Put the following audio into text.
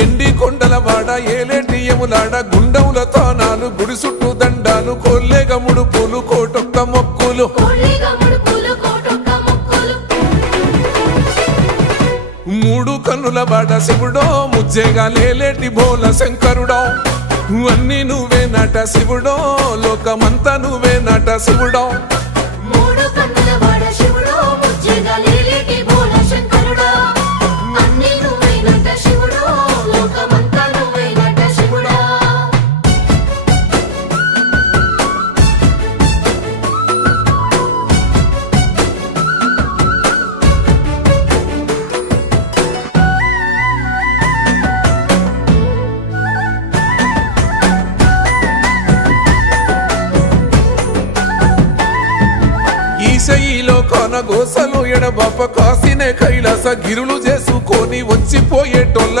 ఎండి కొండల వాడ ఏలేటియములాడ గుండముల తానాలు గుడి చుట్టూ దండాలు కొల్లేగ ముడుపులు కోటొక్క మొక్కులు మూడు కన్నుల వాడ శివుడో ముజ్జేగా లేలేటి బోల శంకరుడో అన్ని నువ్వే నట శివుడో లోకమంతా నువ్వే నట శివుడో ఈశయిలో కొనగోసలు ఎడబాప కాసినే కైలాస గిరులు చేసుకొని వచ్చిపోయేటోళ్ళ